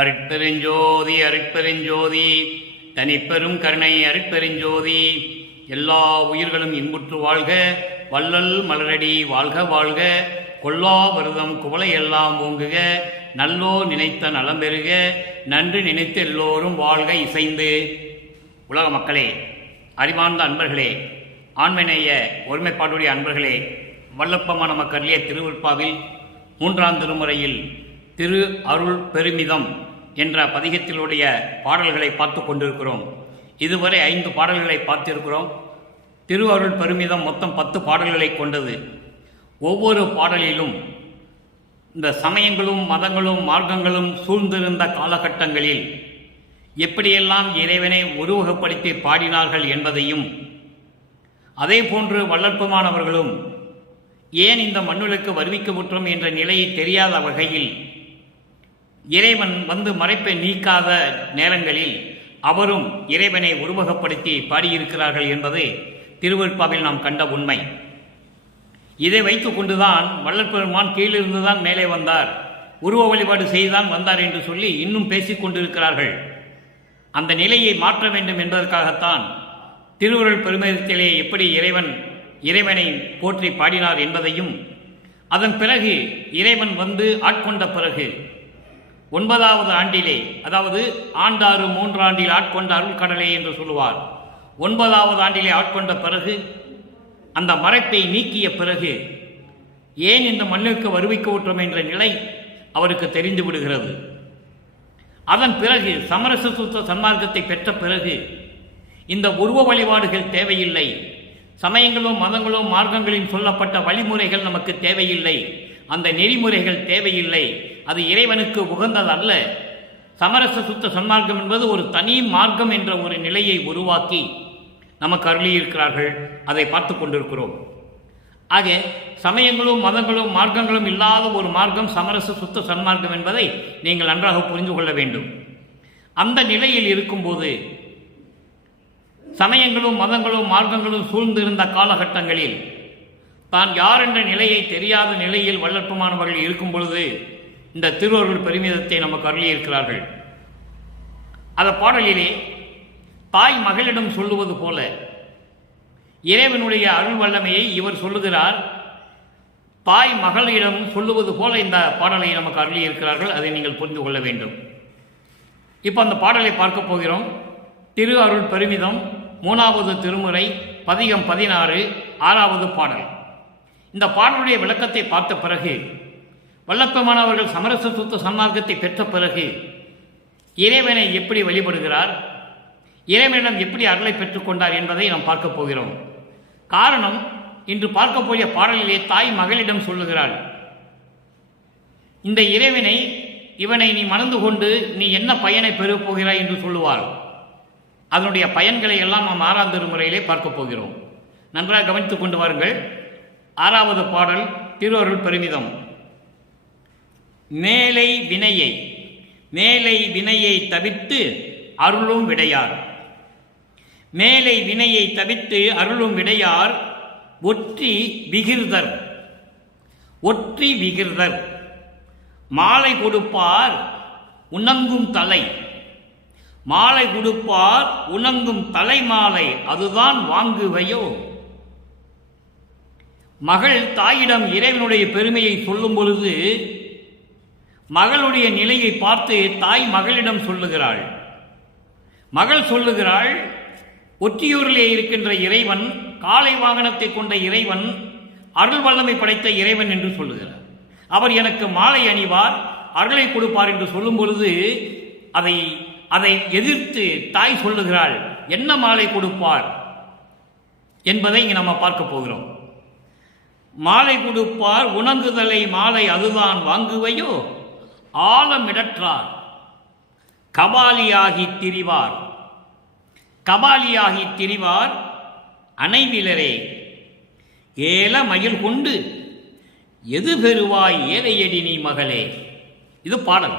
அருட்பெருஞ்சோதி அருட்பெருஞ்சோதி தனிப்பெரும் கருணை அருட்பெருஞ்சோதி. எல்லா உயிர்களும் இன்புற்று வாழ்க, வள்ளல் மலரடி வாழ்க வாழ்க, கொல்லா விரதம் குவளை எல்லாம் ஓங்குக, நல்லோ நினைத்த நலம் பெறுக, நன்று நினைத்து எல்லோரும் வாழ்க இசைந்து. உலக மக்களே, அறிவார்ந்த அன்பர்களே, ஆண்மநேய ஒருமைப்பாடுடைய அன்பர்களே, வல்லப்பமான மக்களிலே திருவிற்பாவில் 3ஆம் திருமுறையில் திரு அருள் பெருமிதம் என்ற பதிகத்திலுடைய பாடல்களை பார்த்து கொண்டிருக்கிறோம். இதுவரை 5 பாடல்களை பார்த்திருக்கிறோம். திரு அருள் பெருமிதம் மொத்தம் 10 பாடல்களை கொண்டது. ஒவ்வொரு பாடலிலும் இந்த சமயங்களும் மதங்களும் மார்க்கங்களும் சூழ்ந்திருந்த காலகட்டங்களில் எப்படியெல்லாம் இறைவனை உருவகப்படுத்தி பாடினார்கள் என்பதையும், அதே போன்று வள்ளற்பமானவர்களும் ஏன் இந்த மண்ணுலக்கு வருவிக்கமுற்றோம் என்ற நிலையை தெரியாத வகையில் இறைவன் வந்து மறைப்பை நீக்காத நேரங்களில் அவரும் இறைவனை உருவகப்படுத்தி பாடியிருக்கிறார்கள் என்பது திருவருட்பாவில் நாம் கண்ட உண்மை. இதை வைத்துக் கொண்டுதான் வள்ளற்பெருமான் கீழிருந்துதான் மேலே வந்தார், உருவ வழிபாடு செய்துதான் வந்தார் என்று சொல்லி இன்னும் பேசிக் கொண்டிருக்கிறார்கள். அந்த நிலையை மாற்ற வேண்டும் என்பதற்காகத்தான் திருவருள் பெருமிதத்திலே எப்படி இறைவனை போற்றி பாடினார் என்பதையும், அதன் பிறகு இறைவன் வந்து ஆட்கொண்ட பிறகு 9வது ஆண்டிலே, அதாவது ஆண்டாறு 3 ஆண்டில் ஆட்கொண்ட அருள் கடலே என்று சொல்லுவார். 9வது ஆண்டிலே ஆட்கொண்ட பிறகு, அந்த மறைப்பை நீக்கிய பிறகு ஏன் இந்த மண்ணிற்கு வருவிக்க ஊற்றம் என்ற நிலை அவருக்கு தெரிந்து விடுகிறது. அதன் பிறகு சமரச சுத்த சன்மார்க்கத்தை பெற்ற பிறகு இந்த உருவ வழிபாடுகள் தேவையில்லை, சமயங்களும் மதங்களும் மார்க்கங்களில் சொல்லப்பட்ட வழிமுறைகள் நமக்கு தேவையில்லை, அந்த நெறிமுறைகள் தேவையில்லை, அது இறைவனுக்கு உகந்ததல்ல. சமரச சுத்த சன்மார்க்கம் என்பது ஒரு தனி மார்க்கம் என்ற ஒரு நிலையை உருவாக்கி நமக்கு அருளியிருக்கிறார்கள். அதை பார்த்து கொண்டிருக்கிறோம். ஆக சமயங்களும் மதங்களும் மார்க்கங்களும் இல்லாத ஒரு மார்க்கம் சமரச சுத்த சன்மார்க்கம் என்பதை நீங்கள் நன்றாக புரிந்து கொள்ள வேண்டும். அந்த நிலையில் இருக்கும்போது சமயங்களும் மதங்களும் மார்க்கங்களும் சூழ்ந்திருந்த காலகட்டங்களில் தான் யார் என்ற நிலையை தெரியாத நிலையில் வள்ளற்பமானவர்கள் இருக்கும் பொழுது இந்த திருவருள் பெருமிதத்தை நமக்கு அருளியிருக்கிறார்கள். அந்த பாடலிலே தாய் மகளிடம் சொல்லுவது போல இறைவனுடைய அருள் வல்லமையை இவர் சொல்லுகிறார். தாய் மகளிடம் சொல்லுவது போல இந்த பாடலை நமக்கு அருளியிருக்கிறார்கள். அதை நீங்கள் புரிந்து கொள்ள வேண்டும். இப்போ அந்த பாடலை பார்க்க போகிறோம். திரு அருள் பெருமிதம் 3வது திருமுறை பதிகம் 16 6வது பாடல். இந்த பாடலுடைய விளக்கத்தை பார்த்த பிறகு, வல்லப்பமானவர்கள் சமரச சுத்த சன்மார்க்கத்தை பெற்ற பிறகு இறைவனை எப்படி வழிபடுகிறார், இறைவனிடம் எப்படி அருளை பெற்றுக்கொண்டார் என்பதை நாம் பார்க்க போகிறோம். காரணம், இன்று பார்க்க போகிற பாடலிலே தாய் மகளிடம் சொல்லுகிறாள், இந்த இறைவனை இவனை நீ மணந்து கொண்டு நீ என்ன பயனை பெறப் போகிறாய் என்று சொல்லுவாள். அதனுடைய பயன்களை எல்லாம் நாம் 6ஆம் திருமுறையிலே பார்க்க போகிறோம். நன்றாக கவனித்துக் கொண்டு வாருங்கள். 6வது பாடல் திரு அருள் பெருமிதம். மேலை வினையை தவிர்த்து அருளும் விடையார். மேலை வினையை தவிர்த்து அருளும் விடையார் ஒற்றி விகிர்தர் மாலை கொடுப்பார் உணங்கும் தலை. மாலை கொடுப்பார் உணங்கும் தலை மாலை அதுதான் வாங்குவையோ. மகள் தாயிடம் இறைவனுடைய பெருமையை சொல்லும் பொழுது மகளுடைய நிலையை பார்த்து தாய் மகளிடம் சொல்லுகிறாள். மகள் சொல்லுகிறாள், ஒற்றியூரிலே இருக்கின்ற இறைவன், காளை வாகனத்தை கொண்ட இறைவன், அருள் வல்லமை படைத்த இறைவன் என்று சொல்லுகிறார். அவர் எனக்கு மாலை அணிவார், அருளை கொடுப்பார் என்று சொல்லும் பொழுது அதை எதிர்த்து தாய் சொல்லுகிறாள், என்ன மாலை கொடுப்பார் என்பதை இங்கே நம்ம பார்க்க போகிறோம். மாலை கொடுப்பார் உணங்குதலை மாலை அதுதான் வாங்குவையோ. ஆழமிடற்றார் கபாலியாகி திரிவார் அணைவிலரே ஏல மயில் கொண்டு எது பெறுவாய் ஏழையடி நீ மகளே. இது பாடல்.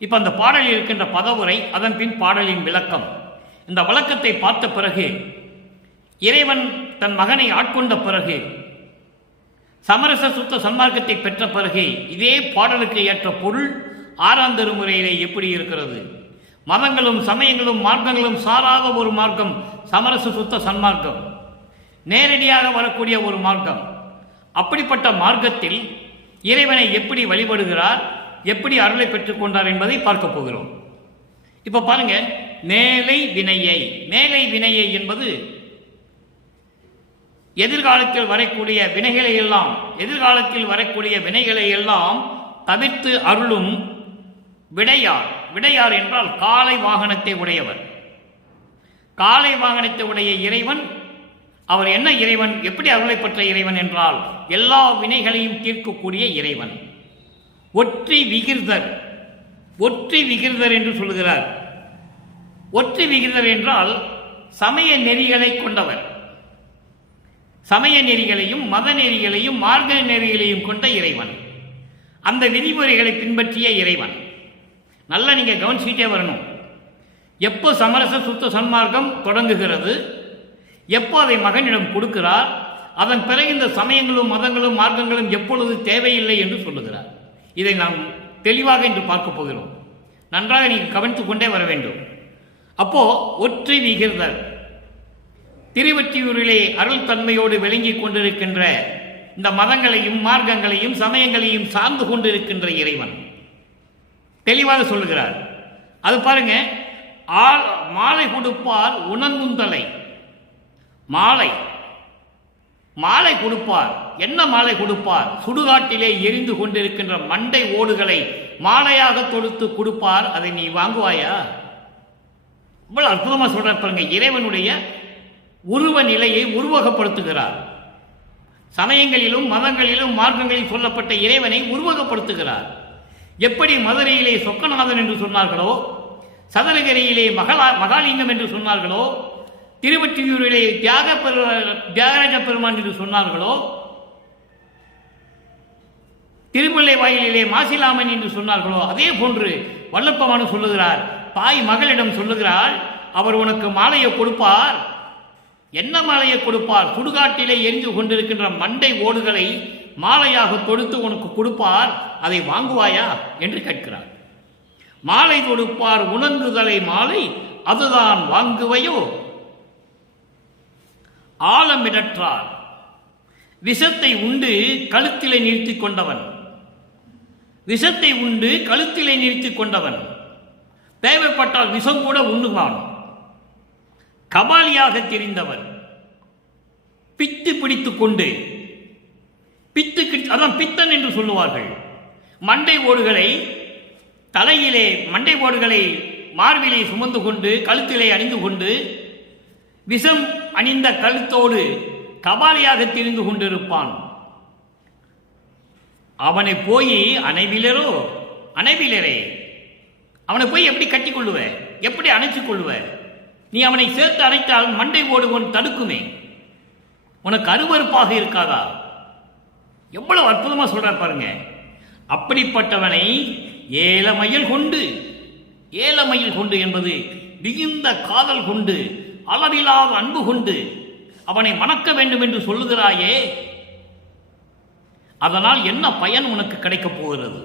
இப்போ அந்த பாடலில் இருக்கின்ற பதவுரை, அதன் பின் பாடலின் விளக்கம். இந்த விளக்கத்தை பார்த்த பிறகு, இறைவன் தன் மகனை ஆட்கொண்ட பிறகு, சமரச சுத்த சன்மார்க்கத்தை பெற்ற பிறகு இதே பாடலுக்கு ஏற்ற பொருள் ஆறாம் திருமுறையிலே எப்படி இருக்கிறது? மதங்களும் சமயங்களும் மார்க்கங்களும் சாராத ஒரு மார்க்கம் சமரச சுத்த சன்மார்க்கம், நேரடியாக வரக்கூடிய ஒரு மார்க்கம். அப்படிப்பட்ட மார்க்கத்தில் இறைவனை எப்படி வழிபடுகிறார், எப்படி அருளை பெற்றுக் கொண்டார் என்பதை பார்க்க போகிறோம். இப்ப பாருங்க, மேலை வினையை. மேலை வினையை என்பது எதிர்காலத்தில் வரக்கூடிய வினைகளை எல்லாம் தவிர்த்து அருளும் விடையார். விடையார் என்றால் காளை வாகனத்தை உடையவர். காளை வாகனத்தை உடைய இறைவன். அவர் என்ன இறைவன்? எப்படி அருளை பெற்ற இறைவன் என்றால் எல்லா வினைகளையும் தீர்க்கக்கூடிய இறைவன். ஒற்றி விகிர்தர். ஒற்றி விகிர்தர் என்று சொல்கிறார். ஒற்றி விகிர்தர் என்றால் சமய நெறிகளை கொண்டவர். சமய நெறிகளையும் மத நெறிகளையும் மார்க்க நெறிகளையும் கொண்ட இறைவன். அந்த விதிமுறைகளை பின்பற்றிய இறைவன். நல்லா நீங்க கவனிச்சுட்டே வரணும். எப்போ சமரச சுத்த சன்மார்க்கம் தொடங்குகிறது, எப்போ அதை மகனிடம் கொடுக்கிறார், அதன் பிறகு இந்த சமயங்களும் மதங்களும் மார்க்கங்களும் எப்பொழுது தேவையில்லை என்று சொல்லுகிறார். இதை நாம் தெளிவாக இன்று பார்க்க போகிறோம். நன்றாக நீங்கள் கவனித்துக் கொண்டே வர வேண்டும். அப்போ ஒற்றி விகிர்தர், திருவொற்றியூரிலே அருள் தன்மையோடு விளங்கிக் கொண்டிருக்கின்ற இந்த மதங்களையும் மார்க்கங்களையும் சமயங்களையும் சார்ந்து கொண்டிருக்கின்ற இறைவன் தெளிவாக சொல்லுகிறார். அது பாருங்க, மாலை கொடுப்பார் உணங்குந்தலை. மாலை மாலை கொடுப்பார். என்ன மாலை கொடுப்பார்? சுடுகாட்டிலே எரிந்து கொண்டிருக்கின்ற மண்டை ஓடுகளை மாலையாக தொடுத்து கொடுப்பார். அதை நீ வாங்குவாயா? இவ்வளவு அற்புதமா சொல்ற பாருங்க. இறைவனுடைய உருவ நிலையை உருவகப்படுத்துகிறார். சமயங்களிலும் மதங்களிலும் மார்க்கங்களில் சொல்லப்பட்ட இறைவனை உருவகப்படுத்துகிறார். எப்படி மதுரையிலே சொக்கநாதன் என்று சொன்னார்களோ, சதுரகிரியிலே மகாலிங்கம் என்று சொன்னார்களோ, திருவொற்றியூரிலே தியாகராஜ பெருமான் என்று சொன்னார்களோ, திருமலை வாயிலே மாசிலாமன் என்று சொன்னார்களோ, அதே போன்று வல்லப்பமானு சொல்லுகிறார். தாய் மகளிடம் சொல்லுகிறாள், அவர் உனக்கு மாலையை கொடுப்பார். என்ன மாலையை கொடுப்பார்? சுடுகாட்டிலே எரிந்து கொண்டிருக்கின்ற மண்டை ஓடுகளை மாலையாக தொடுத்து உனக்கு கொடுப்பார். அதை வாங்குவாயா என்று கேட்கிறார். மாலை தொடுப்பார் உணங்குதலை மாலை, அதுதான் வாங்குவையோ? ஆழமிடற்றார். விஷத்தை உண்டு கழுத்திலே நிறுத்திக் கொண்டவன். விஷத்தை உண்டு கழுத்திலே நிறுத்திக் கொண்டவன். தேவைப்பட்டால் விஷம் கூட உண்ணுவான். கபாலியாக தெரிந்தவர். பித்து பிடித்துக் கொண்டு, அதான் பித்தன் என்று சொல்லுவார்கள். மண்டை ஓடுகளை தலையிலே, மண்டை ஓடுகளை மார்பிலே சுமந்து கொண்டு, கழுத்திலே அணிந்து கொண்டு, விஷம் அணிந்த கழுத்தோடு கபாலியாக தெரிந்து கொண்டிருப்பான். அவனை போய் அணைவிலரே அவனை போய் எப்படி கட்டி கொள்ளுவ? எப்படி அணைச்சு கொள்ளுவ? நீ அவனை சேர்த்து அணைத்தால் மண்டை ஓடுவன் தடுக்குமே. உனக்கு அருவருப்பாக இருக்காதா? எவ்வளவு அற்புதமா சொல்ற பாருங்க. அப்படிப்பட்டவனை ஏலமயில் கொண்டு என்பது மிகுந்த காதல் கொண்டு, அளவிலாத அன்பு கொண்டு அவனை மணக்க வேண்டும் என்று சொல்லுகிறாயே, அதனால் என்ன பயன் உனக்கு கிடைக்கப் போகிறது?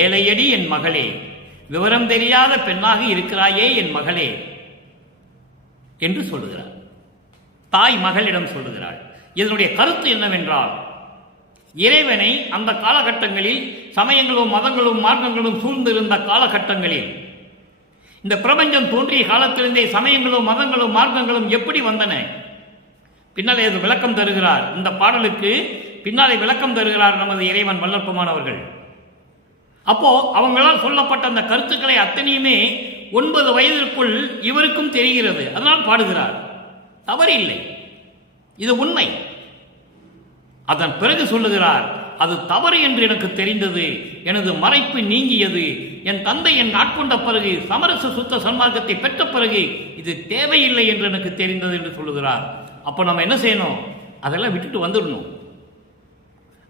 ஏழையடி என் மகளே, விவரம் தெரியாத பெண்ணாக இருக்கிறாயே என் மகளே என்று சொல்லுகிறார். தாய் மகளிடம் சொல்லுகிறாள். இதனுடைய கருத்து என்னவென்றால், இறைவனை அந்த காலகட்டங்களில் சமயங்களும் மதங்களும் மார்க்கங்களும் சூழ்ந்திருந்த காலகட்டங்களில், இந்த பிரபஞ்சம் தோன்றிய காலத்திலிருந்தே சமயங்களும் மதங்களும் மார்க்கங்களும் எப்படி வந்தன? பின்னாலே அது விளக்கம் தருகிறார். இந்த பாடலுக்கு பின்னாலே விளக்கம் தருகிறார் நமது இறைவன் வல்லற்பமானவர்கள். அப்போ அவங்களால் சொல்லப்பட்ட அந்த கருத்துக்களை அத்தனையுமே 9 வயதிற்குள் இவருக்கும் தெரிகிறது. அதனால் பாடுகிறார். தவறு இல்லை, இது உண்மை. அதன் பிறகு சொல்லுகிறார், அது தவறு என்று எனக்கு தெரிந்தது, எனது மறைப்பு நீங்கியது, என் தந்தை என் ஆட்கொண்ட பிறகு, சமரச சுத்த சன்மார்க்கத்தை பெற்ற பிறகு இது தேவையில்லை என்று எனக்கு தெரிந்தது என்று சொல்லுகிறார். அப்போ நம்ம என்ன செய்யணும்? அதெல்லாம் விட்டுட்டு வந்துடணும்.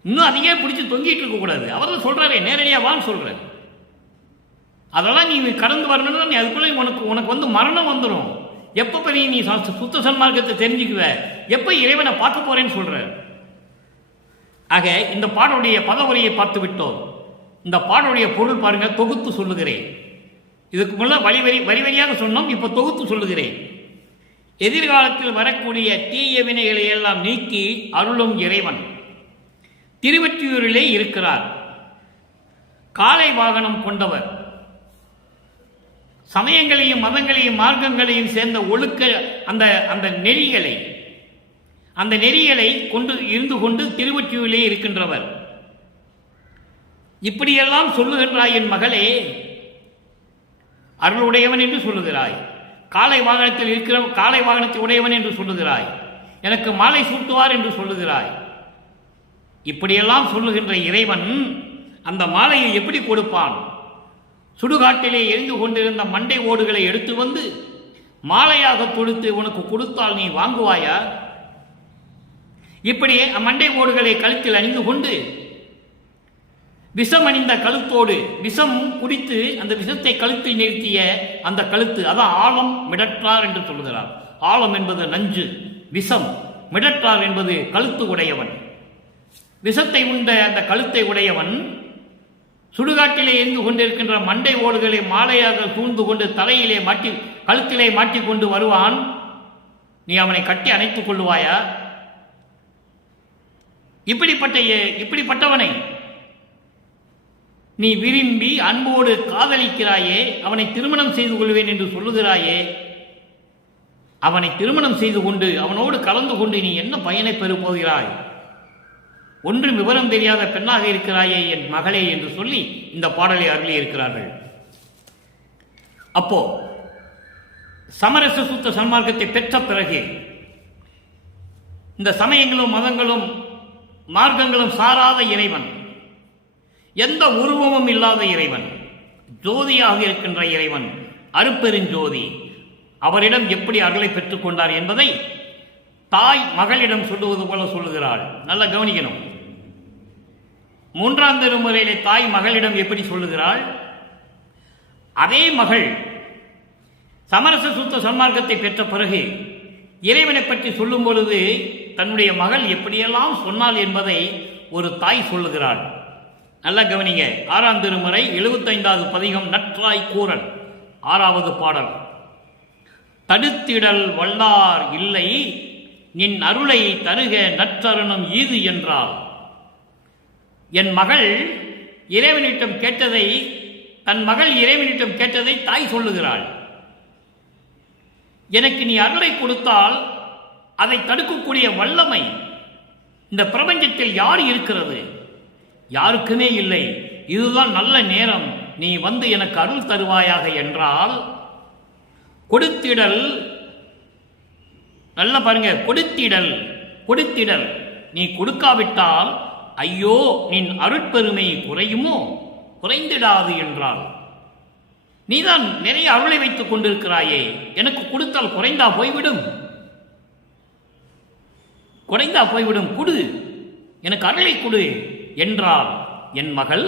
இன்னும் அதையே பிடிச்சி தொங்கிட்டு இருக்க கூடாது. அவர் தான் சொல்றாரே, நேரடியாக வான்னு சொல்றாரு. அதெல்லாம் நீ கடந்து வரணும்னா நீ அதுக்குள்ளே உனக்கு வந்து மரணம் வந்துடும். எப்போ பெரிய நீ சுத்த சன்மார்க்கத்தை தெரிஞ்சுக்குவ, எப்போ இறைவனை பார்க்க போறேன்னு சொல்ற. ஆக இந்த பாடலுடைய பதவுரையை பார்த்து விட்டோம். இந்த பாடலுடைய பொருள் பாருங்க, தொகுத்து சொல்லுகிறேன். இதுக்கு முன்ன வரி வரியாக சொன்னோம், இப்ப தொகுத்து சொல்லுகிறேன். எதிர்காலத்தில் வரக்கூடிய தீய வினைகளை எல்லாம் நீக்கி அருளும் இறைவன் திருவொற்றியூரிலே இருக்கிறார். காளை வாகனம் கொண்டவர். சமயங்களையும் மதங்களையும் மார்க்கங்களையும் சேர்ந்த ஒழுக்க அந்த நெறிகளை கொண்டு இருந்து கொண்டு திருவொற்றியூரிலே இருக்கின்றவர். இப்படியெல்லாம் சொல்லுகின்றாய் என் மகளே, அருளுடையவன் என்று சொல்லுகிறாய், காளை வாகனத்தை உடையவன் என்று சொல்லுகிறாய், எனக்கு மாலை சூட்டுவார் என்று சொல்லுகிறாய். இப்படியெல்லாம் சொல்லுகின்ற இறைவன் அந்த மாலையை எப்படி கொடுப்பான்? சுடுகாட்டிலே எரிந்து கொண்டிருந்த மண்டை ஓடுகளை எடுத்து வந்து மாலையாக தொடுத்து உனக்கு கொடுத்தால் நீ வாங்குவாயா? இப்படி மண்டை ஓடுகளை கழுத்தில் அணிந்து கொண்டு விஷம் அணிந்த கழுத்தோடு விஷம் குடித்து அந்த விஷத்தை கழுத்தில் நிறுத்திய அந்த கழுத்து, அதான் ஆழம் மிடற்றார் என்று சொல்லுகிறார். ஆழம் என்பது நஞ்சு, விஷம். மிடற்றார் என்பது கழுத்து உடையவன். விஷத்தை உண்ட அந்த கழுத்தை உடையவன் சுடுகாட்டிலே எரிந்து கொண்டிருக்கின்ற மண்டை ஓடுகளை மாலையாக சூழ்ந்து கொண்டு கழுத்திலே மாட்டிக்கொண்டு வருவான். நீ அவனை கட்டி அணைத்துக் கொள்ளுவாயா? இப்படிப்பட்டவனை நீ விரும்பி அன்போடு காதலிக்கிறாயே, அவனை திருமணம் செய்து கொள்வேன் என்று சொல்லுகிறாயே. அவனை திருமணம் செய்து கொண்டு அவனோடு கலந்து கொண்டு நீ என்ன பயனை பெறப்போகிறாய்? ஒன்றும் விவரம் தெரியாத பெண்ணாக இருக்கிறாயே என் மகளே என்று சொல்லி இந்த பாடலை அருளி இருக்கிறார்கள். அப்போ சமரச சுத்த சன்மார்க்கத்தை பெற்ற பிறகு இந்த சமயங்களும் மதங்களும் மார்க்கங்களும் சாராத இறைவன், எந்த உருவமும் இல்லாத இறைவன், ஜோதியாக இருக்கின்ற இறைவன், அருட்பெருஞ்சோதி, அவரிடம் எப்படி அருளை பெற்றுக் கொண்டார் என்பதை தாய் மகளிடம் சொல்லுவது போல சொல்லுகிறாள். நல்லா கவனிக்கணும். 3ஆம் திருமுறையிலே தாய் மகளிடம் எப்படி சொல்லுகிறாள்? அதே மகள் சமரச சுத்த சன்மார்க்கத்தை பெற்ற பிறகு இறைவனை பற்றி சொல்லும் பொழுது தன்னுடைய மகள் எப்படியெல்லாம் சொன்னாள் என்பதை ஒரு தாய் சொல்லுகிறாள். நல்லா கவனிங்க. 6ஆம் திருமுறை 75வது பதிகம் நற்றாய் கூறல் 6வது பாடல். தடுத்திடல் வல்லார் இல்லை நின் அருளை தருக நற்றருணம் ஈது என்றால். என் மகள் இறைவனிடம் கேட்டதை, தன் மகள் இறைவனிடம் கேட்டதை தாய் சொல்லுகிறாள். எனக்கு நீ அருளை கொடுத்தால் அதை தடுக்கக்கூடிய வல்லமை இந்த பிரபஞ்சத்தில் யார் இருக்கிறது? யாருக்குமே இல்லை. இதுதான் நல்ல நேரம், நீ வந்து எனக்கு அருள் தருவாயாக என்றால் கொடுத்திடல். நல்லா பாருங்க, கொடுத்திடல். நீ கொடுக்காவிட்டால் ஐயோ நின் அருட்பெருமை குறையுமோ? குறைந்திடாது என்றால். நீதான் நிறைய அருளை வைத்துக் கொண்டிருக்கிறாயே, எனக்கு கொடுத்தால் குறைந்தா போய்விடும், கொடு, எனக்கு அருளை கொடு என்றால் என் மகள்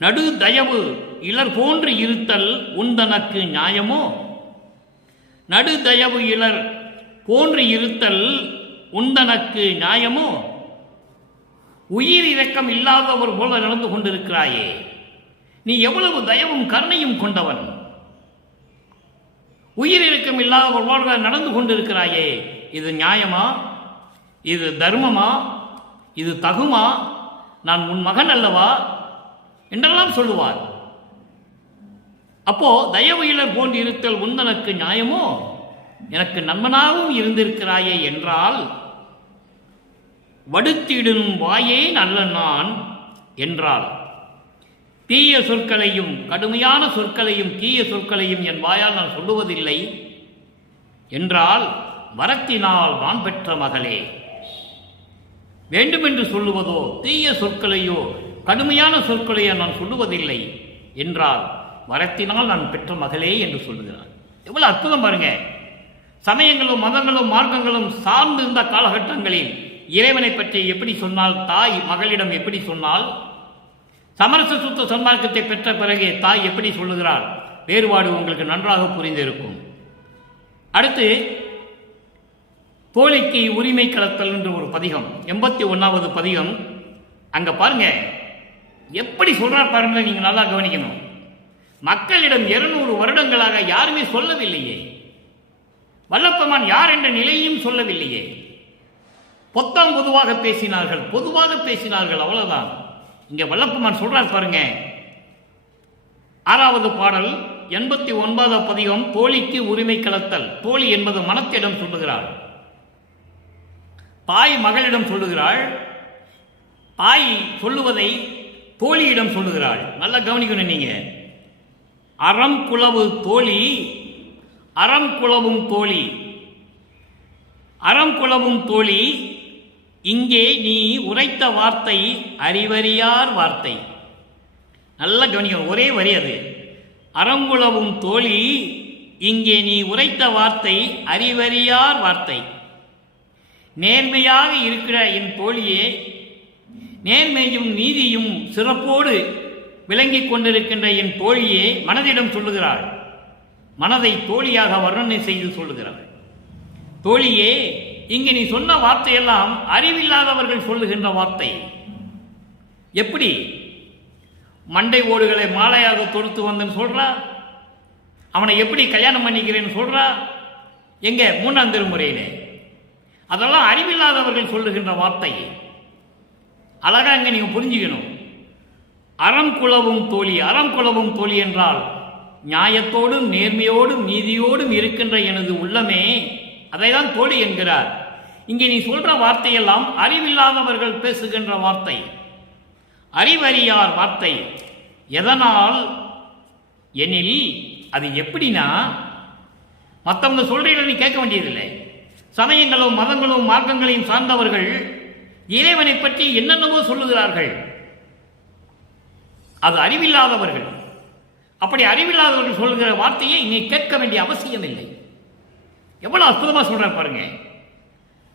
நடு தயவு இலர் போன்று இருத்தல் உந்தனக்கு நியாயமோ? நடு தயவு இலர் போன்று இருத்தல் உந்தனக்கு நியாயமோ? உயிர் இரக்கம் இல்லாதவர் போல நடந்து கொண்டிருக்கிறாயே, நீ எவ்வளவு தயவும் கருணையும் கொண்டவன். உயிர் இரக்கம் இல்லாதவர் போல நடந்து கொண்டிருக்கிறாயே, இது நியாயமா? இது தர்மமா? இது தகுமா? நான் உன் மகன் அல்லவா என்றெல்லாம் சொல்லுவார். அப்போ தயவு இலர் போன்று இருத்தல் உந்தனக்கு நியாயமோ? எனக்கு நண்பனாகவும் இருந்திருக்கிறாயே என்றால் வடுத்திடும் வாயே நல்ல நான் என்றால். தீய சொற்களையும் கடுமையான சொற்களையும் தீய சொற்களையும் என் வாயால் நான் சொல்லுவதில்லை என்றால் வரத்தினால் நான் பெற்ற மகளே. வேண்டுமென்று சொல்லுவதோ தீய சொற்களையோ கடுமையான சொற்களையோ நான் சொல்லுவதில்லை என்றால் வரத்தினால் நான் பெற்ற மகளே என்று சொல்லுகிறார். எவ்வளவு அற்புதம் பாருங்க. சமயங்களும் மதங்களும் மார்க்கங்களும் சார்ந்து இந்த காலகட்டங்களில் இறைவனை பற்றி எப்படி சொன்னால், தாய் மகளிடம் எப்படி சொன்னால், சமரச சுத்த சன்மார்க்கத்தை பெற்ற பிறகு தாய் எப்படி சொல்லுகிறார், வேறுபாடு உங்களுக்கு நன்றாக புரிந்திருக்கும். அடுத்து தோழிக்கு உரிமை கலத்தல் என்று ஒரு பதிகம், 81வது பதிகம். அங்க பாருங்க, எப்படி சொல்றார் பாருங்க, நீங்க நல்லா கவனிக்கணும். மக்களிடம் 200 வருடங்களாக யாருமே சொல்லவில்லையே, வல்லப்பெருமான் யார் என்ற நிலையும் சொல்லவில்லையே. பொத்தாம் பொதுவாக பேசினார்கள், அவ்வளவுதான். இங்க வல்லப்பெருமான் சொல்றார் பாருங்க. 6வது பாடல் 89வது பதிகம், தோழிக்கு உரிமை கலத்தல். தோழி என்பது மனத்திடம் சொல்லுகிறாள், தாய் மகளிடம் சொல்லுகிறாள், தாய் சொல்லுவதை தோழியிடம் சொல்லுகிறாள். நல்லா கவனிக்கணும் நீங்க. அறம் குலவு தோழி, அறம் குலவும் தோழி, அறம் குலவும் தோழி, இங்கே நீ உரைத்த வார்த்தை அறிவறியார் வார்த்தை. நல்ல கவனிக்கணும், ஒரே வரி அது. அறங்குலவும் தோழி, இங்கே நீ உரைத்த வார்த்தை அறிவறியார் வார்த்தை. நேர்மையாக இருக்கிற என் தோழியே, நேர்மையும் நீதியும் சிறப்போடு விளங்கிக் கொண்டிருக்கின்ற என் தோழியே மனதிடம் சொல்லுகிறாள். மனதை தோழியாக வர்ணனை செய்து சொல்லுகிறாள். தோழியே, இங்கு நீ சொன்ன வார்த்தையெல்லாம் அறிவில்லாதவர்கள் சொல்லுகின்ற வார்த்தை. எப்படி? மண்டை ஓடுகளை மாலையாக தொடுத்து வந்தேன்னு சொல்றா, அவனை எப்படி கல்யாணம் பண்ணிக்கிறேன்னு சொல்றா. எங்க 3ஆம் திருமுறையிலே அதெல்லாம் அறிவில்லாதவர்கள் சொல்லுகின்ற வார்த்தை. அழகா இங்க நீங்க புரிஞ்சுக்கணும். அறம் குலவும் தோழி, அறம் குலவும் தோழி என்றால் நியாயத்தோடும் நேர்மையோடும் நீதியோடும் இருக்கின்ற எனது உள்ளமே, அதைதான் தோழி என்கிறார். இங்கே நீ சொல்ற வார்த்தையெல்லாம் அறிவில்லாதவர்கள் பேசுகின்ற வார்த்தை, அறிவறியார் வார்த்தை. எதனால் எனில், அது எப்படின்னா, மற்றவங்க சொல்றீங்க நீ கேட்க வேண்டியதில்லை. சமயங்களும் மதங்களும் மார்க்கங்களையும் சார்ந்தவர்கள் இறைவனை பற்றி என்னென்னவோ சொல்லுகிறார்கள். அது அறிவில்லாதவர்கள். அப்படி அறிவில்லாதவர்கள் சொல்கிற வார்த்தையை நீ கேட்க வேண்டிய அவசியம் இல்லை. எவ்வளவு அற்புதமா சொல்ற பாருங்க.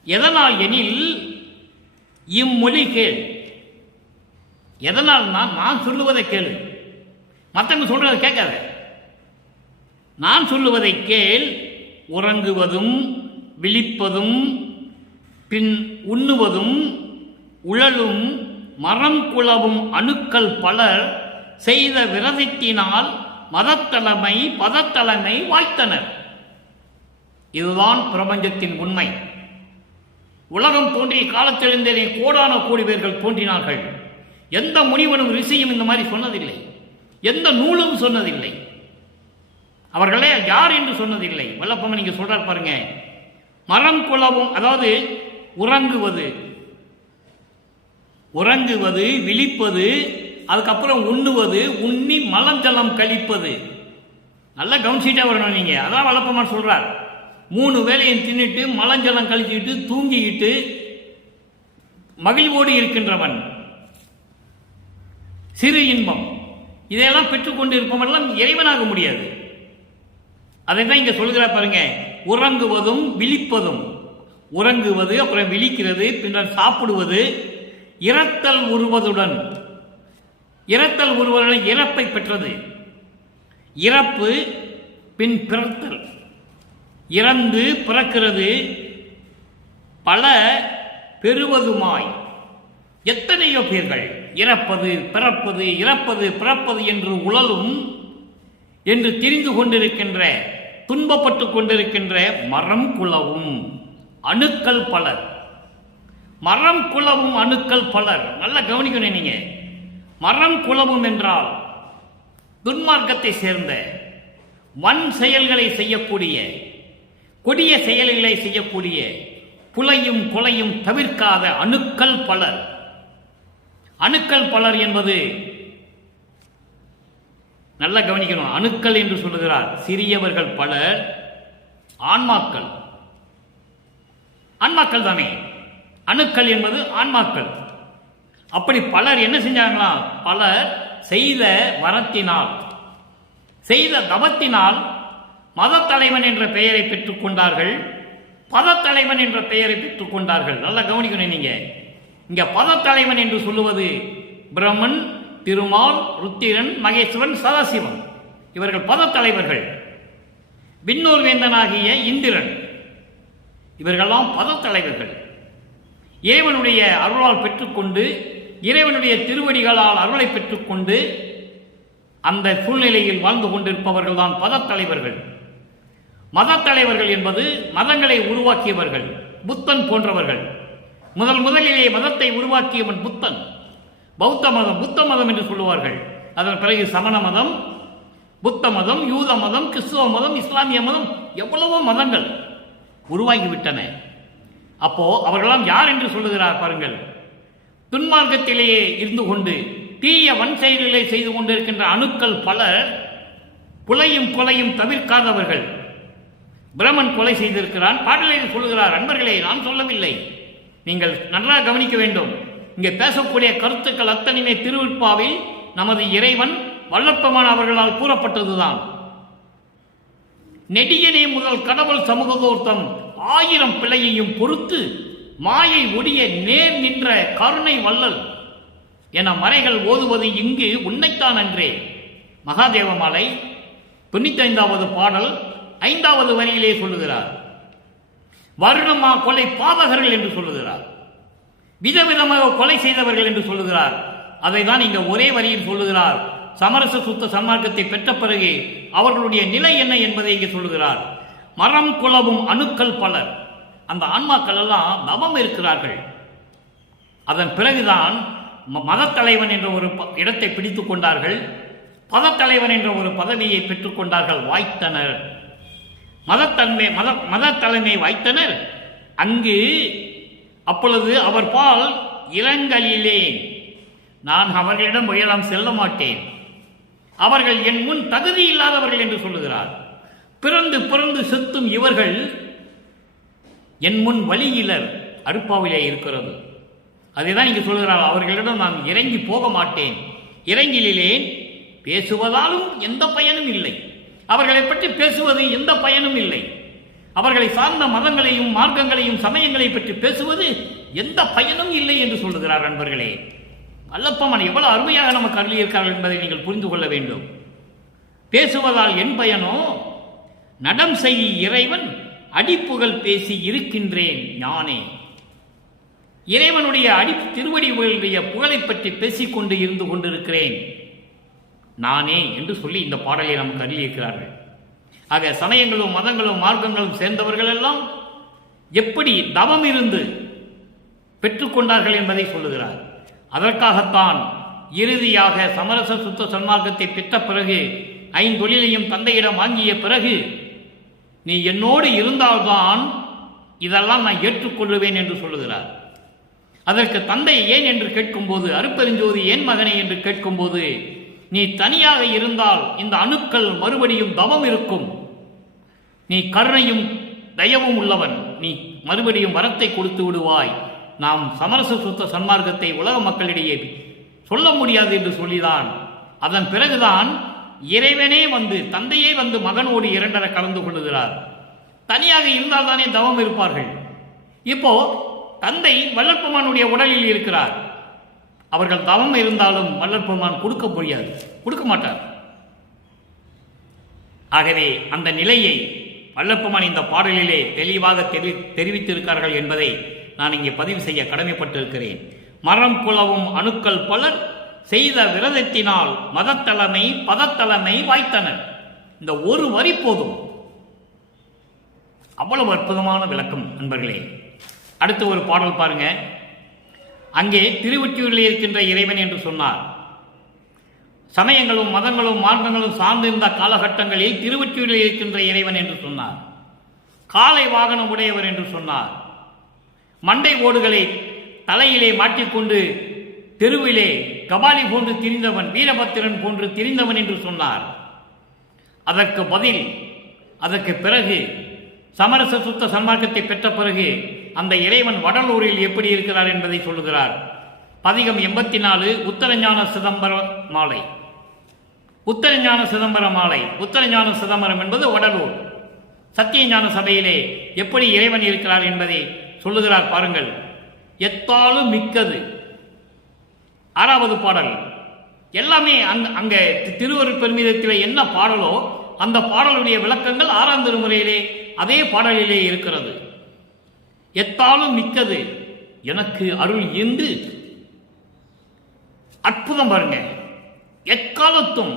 எதனால் எனில் இம்மொழி கேள். எதனால் நான் சொல்லுவதை கேளு, மற்றவங்க சொல்றதை கேட்காத. நான் சொல்லுவதை கேள். உறங்குவதும் விழிப்பதும் பின் உண்ணுவதும் உழலும் மரம் குலவும் அணுக்கள் பலர் செய்த விரதத்தினால் மதத்தலைமை பதத்தலைமை வாய்த்தனர். இதுதான் பிரபஞ்சத்தின் உண்மை. உலகம் தோன்றிய காலத்திலிருந்தே கோடான கோடி பேர்கள் தோன்றினார்கள். எந்த முனிவனும் ரிஷியும் இந்த மாதிரி சொன்னதில்லை, எந்த நூலும் சொன்னதில்லை, அவர்களே யார் என்று சொன்னதில்லை. வல்லப்பெருமான் நீங்க சொல்றார் பாருங்க. மரம் குலவும், அதாவது உறங்குவது, உறங்குவது விழிப்பது, அதுக்கப்புறம் உண்ணுவது, உண்ணி மலஞ்சலம் கழிப்பது. நல்லா கவனிச்சுட்டே வரணும் நீங்க. அதான் வல்லப்பெருமான் சொல்றார். 3 வேளையும் தின்னுட்டு மலஞ்சலம் கழிச்சுட்டு தூங்கிக்கிட்டு மகிழ்வோடு இருக்கின்றவன் சிறு இன்பம் இதையெல்லாம் பெற்றுக்கொண்டு இருப்பவெல்லாம் இறைவனாக முடியாது. அதை தான் இங்க சொல்கிறார் பாருங்க. உறங்குவதும் விழிப்பதும், உறங்குவது அப்புறம் விழிக்கிறது, பின்னர் சாப்பிடுவது, இறத்தல் உருவதுடன், இறத்தல் உருவதுடன் இறப்பை பெற்றது. இறப்பு பின் பிறத்தல், இறந்து பிறக்கிறது, பல பெறுவதுமாய். எத்தனையோ பேர்கள் இறப்பது பிறப்பது இறப்பது பிறப்பது என்று உழலும் என்று தெரிந்து கொண்டிருக்கின்ற, துன்பப்பட்டு கொண்டிருக்கின்ற மரம் குலவும் அணுக்கள் பலர். மரம் குலவும் அணுக்கள் பலர். நல்லா கவனிக்கணும் நீங்க. மரம் குலவும் என்றால் துன்மார்க்கத்தை சேர்ந்த, வன் செயல்களை செய்யக்கூடிய, கொடிய செயல்களை செய்யக்கூடிய, புலையும் கொலையும் தவிர்க்காத அணுக்கள் பலர். அணுக்கள் பலர் என்பது நல்லா கவனிக்கணும். அணுக்கள் என்று சொல்லுகிறார். சிறியவர்கள் பலர், ஆன்மாக்கள். ஆன்மாக்கள் தானே, அணுக்கள் என்பது ஆன்மாக்கள். அப்படி பலர் என்ன செஞ்சாங்களா? பலர் செய்த வரத்தினால், செய்த தவத்தினால் மதத்தலைவன் என்ற பெயரை பெற்றுக் கொண்டார்கள், பதத்தலைவன் என்ற பெயரை பெற்றுக் கொண்டார்கள். நல்லா கவனிக்கணும் நீங்க. இங்க பதத்தலைவன் என்று சொல்லுவது பிரம்மன், திருமால், ருத்திரன், மகேஸ்வரன், சதாசிவன். இவர்கள் பதத்தலைவர்கள். விண்ணோர் வேந்தனாகிய இந்திரன், இவர்களெல்லாம் பதத்தலைவர்கள். இறைவனுடைய அருளால் பெற்றுக்கொண்டு இறைவனுடைய திருவடிகளால் அருளை பெற்றுக்கொண்டு அந்த சூழ்நிலையில் வாழ்ந்து கொண்டிருப்பவர்கள் தான் பதத்தலைவர்கள். மதத்தலைவர்கள் என்பது மதங்களை உருவாக்கியவர்கள், புத்தன் போன்றவர்கள். முதலிலே மதத்தை உருவாக்கியவன் புத்தன். பௌத்த மதம், புத்த மதம் என்று சொல்லுவார்கள். அதன் பிறகு சமண மதம், புத்த மதம், யூத மதம், கிறிஸ்துவ மதம், இஸ்லாமிய மதம், எவ்வளவோ மதங்கள் உருவாகிவிட்டன. அப்போ அவர்களெல்லாம் யார் என்று சொல்லுகிறார் பாருங்கள். துன்மார்க்கத்திலேயே இருந்து கொண்டு தீய வன் செயல்களை செய்து கொண்டிருக்கின்ற அணுக்கள் பலர், புலையும் கொலையும் தவிர்க்காதவர்கள். பிரமன் கொலை செய்திருக்கிறான், பாடலில் சொல்லுகிறார். அன்பர்களே, நான் சொல்லவில்லை, நீங்கள் நன்றாக கவனிக்க வேண்டும். இங்கே பேசக்கூடிய கருத்துக்கள் அத்தனையுமே திருவிற்பாவில் நமது இறைவன் வல்லப்பெருமான் அவர்களால் கூறப்பட்டதுதான். நெடியனே முதல் கடவுள் சமூகத்தோர்த்தம் 1000 பிழையையும் பொறுத்து மாயை ஒடிய நேர் நின்ற கருணை வள்ளல் என மறைகள் ஓதுவது இங்கு உன்னைத்தான் அன்றே. மகாதேவ மாலை 95வது பாடல் 5வது வரியிலே சொல்லுகிறார். வருணமா கொலை பாதகர்கள் என்று சொல்லுகிறார், விதவிதமாக கொலை செய்தவர்கள் என்று சொல்லுகிறார். அதை தான் இங்க ஒரே வரியில் சொல்லுகிறார். சமரச சுத்த சன்மார்க்கத்தை பெற்ற பிறகு அவர்களுடைய நிலை என்ன என்பதை இங்கே சொல்லுகிறார். மரம் குலவும் அணுக்கள் பலர், அந்த ஆன்மாக்கள் எல்லாம் தவம் இருக்கிறார்கள். அதன் பிறகுதான் மதத்தலைவன் என்ற ஒரு இடத்தை பிடித்துக் கொண்டார்கள், பதத்தலைவன் என்ற ஒரு பதவியை பெற்றுக் கொண்டார்கள், வாய்த்தனர். மதத்தலைமை வாய்த்தனர். அங்கு அப்பொழுது அவர் பால் இளங்கலிலே நான் அவர்களிடம் முயலாம் செல்ல மாட்டேன், அவர்கள் என் முன் தகுதி இல்லாதவர்கள் என்று சொல்லுகிறார். பிறந்து பிறந்து செத்தும் இவர்கள் என் முன் வழியிலர் அருப்பாவிலே இருக்கிறது. அதைதான் இங்கு சொல்கிறார். அவர்களிடம் நான் இறங்கி போக மாட்டேன், இறங்கிலேன், பேசுவதாலும் எந்த பயனும் இல்லை, அவர்களை பற்றி பேசுவது எந்த பயனும் இல்லை, அவர்களை சார்ந்த மதங்களையும் மார்க்கங்களையும் சமயங்களை பற்றி பேசுவது எந்த பயனும் இல்லை என்று சொல்லுகிறார். நண்பர்களே, வல்லப்பெருமான் எவ்வளவு அருமையாக நமக்கு அருளியிருக்கிறார்கள் என்பதை நீங்கள் புரிந்து கொள்ள வேண்டும். பேசுவதால் என் பயனோ, நடம் செய் இறைவன் அடிப்புகள் பேசி இருக்கின்றேன் ஞானே. இறைவனுடைய திருவடிகளுடைய புகழை பற்றி பேசிக்கொண்டு இருந்து கொண்டிருக்கிறேன் நானே என்று சொல்லி இந்த பாடலை நமக்கு அருளியிருக்கிறார்கள். ஆக சமயங்களும் மதங்களும் மார்க்கங்களும் சேர்ந்தவர்கள் எல்லாம் எப்படி தவம் இருந்து பெற்றுக்கொண்டார்கள் என்பதை சொல்லுகிறார். அதற்காகத்தான் இறுதியாக சமரச சுத்த சன்மார்க்கத்தை பெற்ற பிறகு, 5 தொழிலையும் தந்தையிடம் வாங்கிய பிறகு, நீ என்னோடு இருந்தால்தான் இதெல்லாம் நான் ஏற்றுக்கொள்ளுவேன் என்று சொல்லுகிறார். அதற்கு தந்தை ஏன் என்று கேட்கும்போது, அருட்பெருஞ்சோதி ஏன் மகனே என்று கேட்கும்போது, நீ தனியாக இருந்தால் இந்த அணுக்கள் மறுபடியும் தவம் இருக்கும், நீ கருணையும் தயவும் உள்ளவன், நீ மறுபடியும் வரத்தை கொடுத்து விடுவாய், நாம் சமரச சுத்த சன்மார்க்கத்தை உலக மக்களிடையே சொல்ல முடியாது என்று சொல்லிதான். அதன் பிறகுதான் இறைவனே வந்து, தந்தையே வந்து மகனோடு 2 கலந்து கொள்ளுகிறார். தனியாக இருந்தால் தானே தவம் இருப்பார்கள். இப்போ தந்தை வல்லற்பெருமானுடைய உடலில் இருக்கிறார். அவர்கள் தவம் இருந்தாலும் வல்லற்பெருமான் கொடுக்க முடியாது, கொடுக்க மாட்டார். ஆகவே அந்த நிலையை வல்லற்பெருமான் இந்த பாடலிலே தெளிவாக தெரிவித்திருக்கிறார்கள் என்பதை நான் இங்கே பதிவு செய்ய கடமைப்பட்டிருக்கிறேன். மரம் குலவும் அணுக்கள் பலர் செய்த விரதத்தினால் மதத்தலைமை பதத்தலைமை வாய்த்தனர். இந்த ஒரு வரி போதும், அவ்வளவு அற்புதமான விளக்கம் நண்பர்களே. அடுத்து ஒரு பாடல் பாருங்க. அங்கே திருவொற்றியூரில் இருக்கின்ற இறைவன் என்று சொன்னார். சமயங்களும் மதங்களும் மார்க்கங்களும் சார்ந்திருந்த காலகட்டங்களில் திருவொற்றியூரில் இருக்கின்ற இறைவன் என்று சொன்னார். காலை வாகனம் உடையவர் என்று சொன்னார். மண்டை ஓடுகளை தலையிலே மாட்டிக்கொண்டு தெருவிலே கபாலி போன்று திரிந்தவன், வீரபத்திரன் போன்று திரிந்தவன் என்று சொன்னார். அதற்கு பதில், அதற்கு பிறகு சமரச சுத்த சன்மார்க்கத்தை பெற்ற பிறகு அந்த இறைவன் வடலூரில் எப்படி இருக்கிறார் என்பதை சொல்லுகிறார். பதிகம் 84 உத்தரஞான சிதம்பர மாலை. உத்தரஞான சிதம்பர மாலை, உத்தரஞான சிதம்பரம் என்பது வடலூர். சத்தியஞான சபையிலே எப்படி இறைவன் இருக்கிறார் என்பதை சொல்லுகிறார் பாருங்கள். எத்தாலும் மிக்கது 6வது பாடல். எல்லாமே அங்கே திருவருட் பெருமிதத்தில் என்ன பாடலோ அந்த பாடலுடைய விளக்கங்கள் 6ஆம் திருமுறையிலே அதே பாடலிலே இருக்கிறது. எத்தாலும் மிக்கது எனக்கு அருள் ஈந்து அற்புதம் பாருங்க. எக்காலத்தும்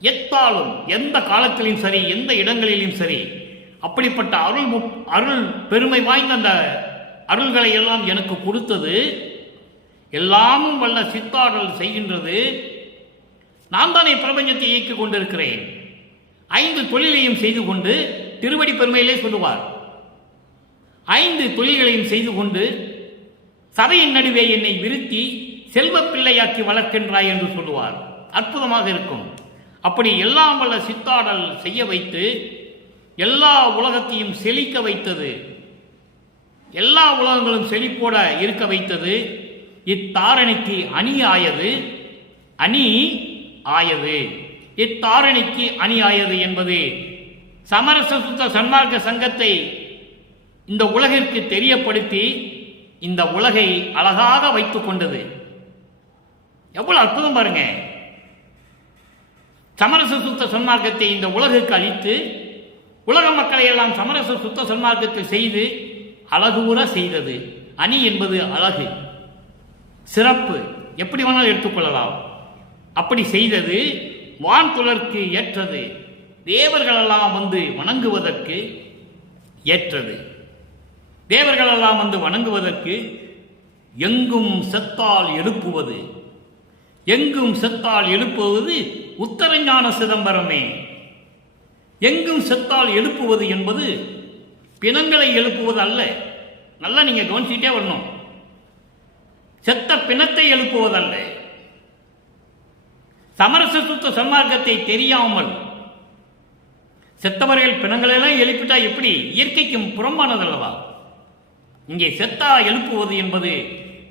எத்தாலும் எந்த காலத்திலும் சரி, எந்த இடங்களிலும் சரி, அப்படிப்பட்ட அருள் பெருமை வாய்ந்த அந்த அருள்களை எல்லாம் எனக்கு கொடுத்தது எல்லாமும் வல்ல சித்தாடல் செய்கின்றது. நான் தானே பிரபஞ்சத்தை இயக்கிக் கொண்டிருக்கிறேன். 5 தொழிலையும் செய்து கொண்டு, திருவடி பெருமையிலே சொல்லுவார், 5 தொழில்களையும் செய்து கொண்டு சபையின் நடுவே என்னை விருத்தி செல்வ பிள்ளையாக்கி வளர்க்கின்றாய் என்று சொல்லுவார். அற்புதமாக இருக்கும். அப்படி எல்லாம் வல்ல சித்தாடல் செய்ய வைத்து எல்லா உலகத்தையும் செழிக்க வைத்தது, எல்லா உலகங்களும் செழிப்போட இருக்க வைத்தது. இத்தாரணிக்கு அணி ஆயது, அணி ஆயது, இத்தாரணிக்கு அணி ஆயது என்பது சமரச சுத்த சன்மார்க்க சங்கத்தை இந்த உலகிற்கு தெரியப்படுத்தி இந்த உலகை அழகாக வைத்துக் கொண்டது. எவ்வளவு அற்புதம் பாருங்க. சமரச சுத்த சன்மார்க்கத்தை இந்த உலகிற்கு அளித்து உலக மக்களை எல்லாம் சமரச சுத்த சன்மார்க்கத்தை செய்து அழகுற செய்தது. அணி என்பது அழகு, சிறப்பு, எப்படி வேணாலும் எடுத்துக்கொள்ளலாம். அப்படி செய்தது. வான்துலர்க்கு ஏற்றது, தேவர்களெல்லாம் வந்து வணங்குவதற்கு ஏற்றது. தேவர்களெல்லாம் வந்து வணங்குவதற்கு எங்கும் செத்தால் எழுப்புவது, எங்கும் செத்தால் எழுப்புவது உத்தரஞான சிதம்பரமே. எங்கும் செத்தால் எழுப்புவது என்பது பிணங்களை எழுப்புவது அல்ல. நல்லா நீங்க கவனிச்சுட்டே வரணும். செத்த பிணத்தை எழுப்புவதல்ல. சமரச சுத்த சன்மார்க்கத்தை தெரியாமல் செத்தவர்கள் பிணங்களெல்லாம் எழுப்பிட்டா எப்படி? இயற்கைக்கும் புறம்பானதல்லவா? இங்கே செத்தா எழுப்புவது என்பது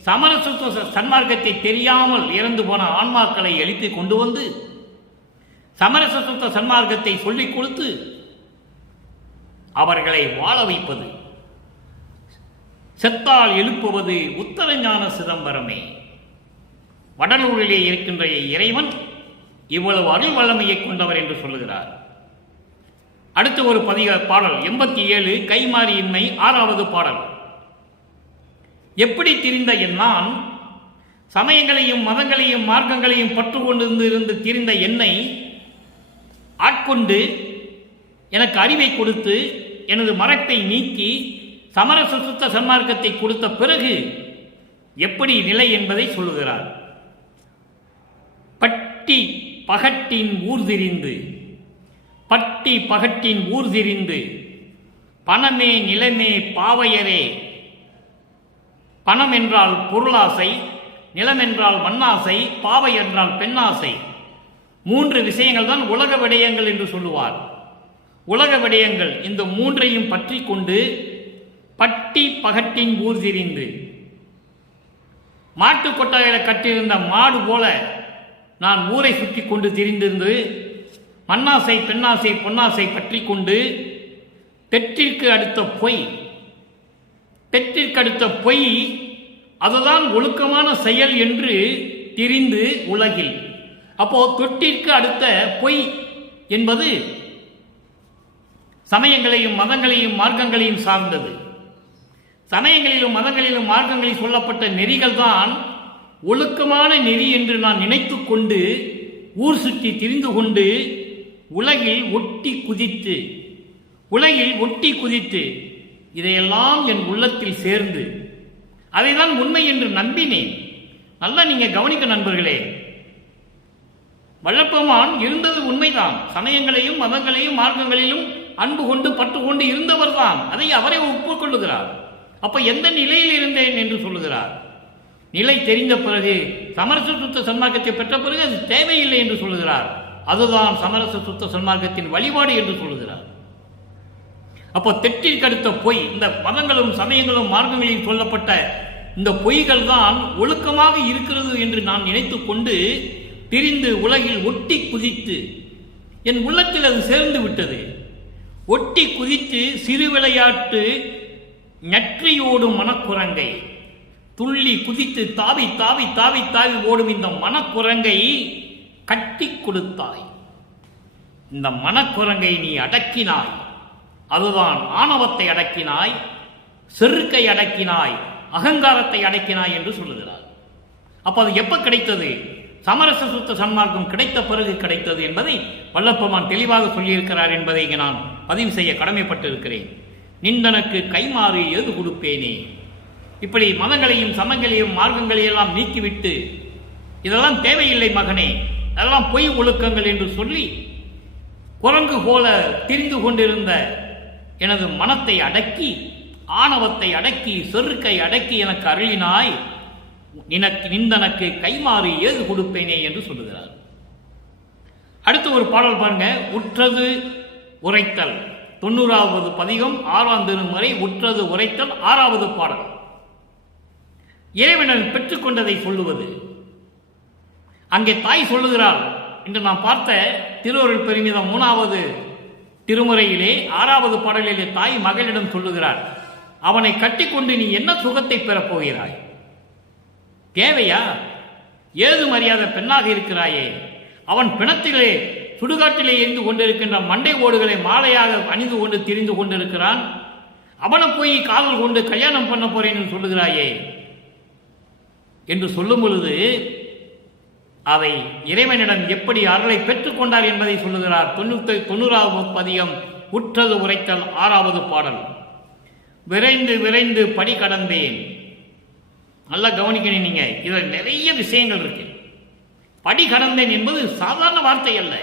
சமரச சன்மார்க்கத்தை தெரியாமல் இறந்து போன ஆன்மாக்களை எழுப்பி கொண்டு வந்து சமரச சுத்த சன்மார்க்கத்தை சொல்லிக் கொடுத்து அவர்களை வாழ வைப்பது. செத்தால் எழுப்புவது உத்தரஞான சிதம்பரமே. வடலூரிலே இருக்கின்ற இறைவன் இவ்வளவு அருள் வல்லமையை கொண்டவர் என்று சொல்லுகிறார். அடுத்த ஒரு பாடல் 87 கைமாறியின்மை 6வது பாடல். எப்படி திரிந்த நான் சமயங்களையும் மதங்களையும் மார்க்கங்களையும் பற்று கொண்டிருந்து திரிந்த என்னை ஆட்கொண்டு எனக்கு அறிவை கொடுத்து எனது மரத்தை நீக்கி சமரச சுத்த சன்மார்க்கத்தை கொடுத்த பிறகு எப்படி நிலை என்பதை சொல்லுகிறார். பட்டி பகட்டின் ஊர் திரிந்து, பட்டி பகட்டின் ஊர் திரிந்து, பணமே நிலமே பாவையரே. பணம் என்றால் பொருளாசை, நிலம் என்றால் மண்ணாசை, பாவை என்றால் பெண்ணாசை. 3 விஷயங்கள் தான் உலக விடயங்கள் என்று சொல்லுவார். உலக விடயங்கள் இந்த 3ஐயும் பற்றி கொண்டு பட்டி பகட்டின் ஊர் திரிந்து, மாட்டு கொட்டாயில கட்டியிருந்த மாடு போல நான் ஊரை சுற்றி கொண்டு திரிந்திருந்து மண்ணாசை பெண்ணாசை பொன்னாசை பற்றி கொண்டு தெற்றிற்கு அடுத்த பொய், தெற்றிற்கு அடுத்த பொய் அதுதான் ஒழுக்கமான செயல் என்று திரிந்து உலகில். அப்போ தொட்டிற்கு அடுத்த பொய் என்பது சமயங்களையும் மதங்களையும் மார்க்கங்களையும் சார்ந்தது. சமயங்களிலும் மதங்களிலும் மார்க்கங்களில் சொல்லப்பட்ட நெறிகள் தான் ஒழுக்கமான நெறி என்று நான் நினைத்து கொண்டு ஊர் சுற்றி திரிந்து கொண்டு உலகில் ஒட்டி குதித்து, உலகில் ஒட்டி குதித்து இதையெல்லாம் என் உள்ளத்தில் சேர்ந்து அதைதான் உண்மை என்று நம்பினேன். நல்லா நீங்க கவனிக்க நண்பர்களே. வள்ளற்பெருமான் இருந்தது உண்மைதான். சமயங்களையும் மதங்களையும் மார்க்கங்களிலும் அன்பு கொண்டு பற்று கொண்டு இருந்தவர் தான். அதை அவரை ஒப்புக்கொள்ளுகிறார். அப்ப எந்த நிலையில் இருந்தேன் என்று சொல்லுகிறார். நிலை தெரிந்த பிறகு சமரச சுத்த சன்மார்க்கத்தை பெற்ற பிறகு அது தேவையில்லை என்று சொல்லுகிறார். அதுதான் சமரச சுத்த சன்மார்க்கத்தின் வழிபாடு என்று சொல்லுகிறார். அப்போ தெற்றிற்கு அடுத்த பொய், இந்த மதங்களும் சமயங்களும் மார்க்கங்களில் சொல்லப்பட்ட இந்த பொய்கள் தான் ஒழுக்கமாக இருக்கிறது என்று நான் நினைத்து கொண்டு திரிந்து உலகில் ஒட்டி குதித்து என் உள்ளத்தில் அது சேர்ந்து விட்டது. ஒட்டி குதித்து சிறு விளையாட்டு நற்றியோடும் மனக்குரங்கை, துள்ளி குதித்து தாவி தாவி தாவி தாவி ஓடும் இந்த மனக்குரங்கை கட்டி கொடுத்தாய். இந்த மனக்குரங்கை நீ அடக்கினாய். அதுதான் ஆணவத்தை அடக்கினாய், செருக்கை அடக்கினாய், அகங்காரத்தை அடக்கினாய் என்று சொல்லுகிறார். அப்போ அது எப்ப கிடைத்தது? சமரச சுத்த சன்மார்க்கம் கிடைத்த பிறகு கிடைத்தது என்பதை வல்லப்பெருமான் தெளிவாக சொல்லியிருக்கிறார் என்பதை இங்கே நான் பதிவு செய்ய கடமைப்பட்டு இருக்கிறேன். நிந்தனக்கு கைமாறு ஏது கொடுப்பேனே. இப்படி மதங்களையும் சமங்களையும் மார்க்கங்களையெல்லாம் நீக்கிவிட்டு இதெல்லாம் தேவையில்லை மகனே, அதெல்லாம் பொய் ஒழுக்கங்கள் என்று சொல்லி குரங்கு போல திரிந்து கொண்டிருந்த எனது மனத்தை அடக்கி, ஆணவத்தை அடக்கி, செருக்கை அடக்கி எனக்கு அருளினாய். நிந்தனக்கு கைமாறு ஏது கொடுப்பேனே என்று சொல்லுகிறார். அடுத்து ஒரு பாடல் பாருங்க. உற்றது உரைத்தல் 90வது பதிகம் 6ஆம் திருமுறை. உற்றது உரைத்தல் 6வது பாடல். இறைவனன் பெற்றுக்கொண்டதை சொல்லுவது. அங்கே தாய் சொல்லுகிறாள். இன்று நாம் பார்த்த திருவருள் பெருமிதம் 3வது திருமுறையிலே 6வது பாடலிலே தாய் மகளிடம் சொல்லுகிறார், அவனை கட்டிக்கொண்டு நீ என்ன சுகத்தை பெறப் போகிறாய்? தேவையா? ஏது மரியாதை பெண்ணாக இருக்கிறாயே. அவன் பிணத்திலே சுடுகாட்டிலே எரிந்து கொண்டிருக்கின்ற மண்டை ஓடுகளை மாலையாக அணிந்து கொண்டு திரிந்து கொண்டிருக்கிறான். அவனை போய் காதல் கொண்டு கல்யாணம் பண்ண போறேன் என்று சொல்லுகிறாயே என்று சொல்லும் பொழுது அதை இறைவனிடம் எப்படி அருளை பெற்றுக் கொண்டார் என்பதை சொல்லுகிறார். 90வது பதிகம் உற்றது உரைத்தல் 6வது பாடல். விரைந்து விரைந்து படி கடந்தேன். நல்லா கவனிக்கணும் நீங்க, இதில் நிறைய விஷயங்கள் இருக்கு. படி கடந்தேன் என்பது சாதாரண வார்த்தை அல்ல.